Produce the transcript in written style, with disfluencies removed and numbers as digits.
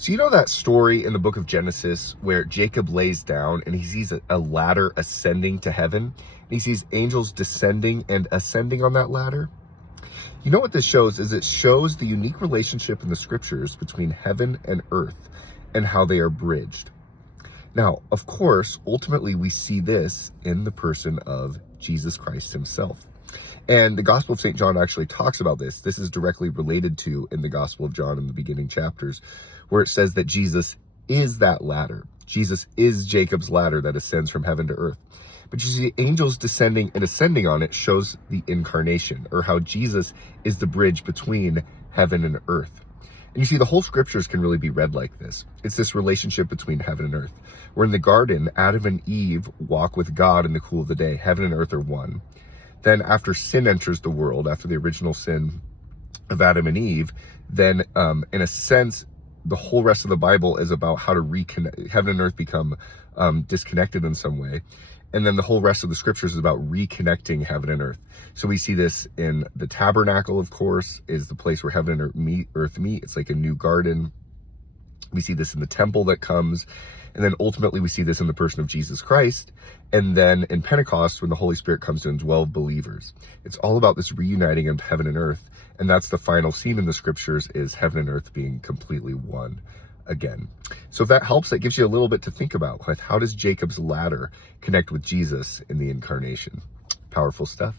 So you know that story in the book of Genesis where Jacob lays down and he sees a ladder ascending to heaven? And he sees angels descending and ascending on that ladder? You know what this shows is it shows the unique relationship in the scriptures between heaven and earth and how they are bridged. Now, of course, ultimately we see this in the person of Jesus Christ himself. And the Gospel of St. John actually talks about this. This is directly related to in the Gospel of John in the beginning chapters, where it says that Jesus is that ladder. Jesus is Jacob's ladder that ascends from heaven to earth. But you see, angels descending and ascending on it shows the incarnation, or how Jesus is the bridge between heaven and earth. And you see, the whole scriptures can really be read like this. It's this relationship between heaven and earth. Where in the garden, Adam and Eve walk with God in the cool of the day. Heaven and earth are one. Then after sin enters the world, after the original sin of Adam and Eve, then in a sense, the whole rest of the Bible is about how to reconnect. Heaven and earth become disconnected in some way. And then the whole rest of the scriptures is about reconnecting heaven and earth. So we see this in the tabernacle, of course, is the place where heaven and earth meet. It's like a new garden. We see this in the temple that comes. And then ultimately we see this in the person of Jesus Christ. And then in Pentecost, when the Holy Spirit comes to indwell believers, it's all about this reuniting of heaven and earth. And that's the final scene in the scriptures, is heaven and earth being completely one again. So if that helps, that gives you a little bit to think about. Like, how does Jacob's ladder connect with Jesus in the incarnation? Powerful stuff.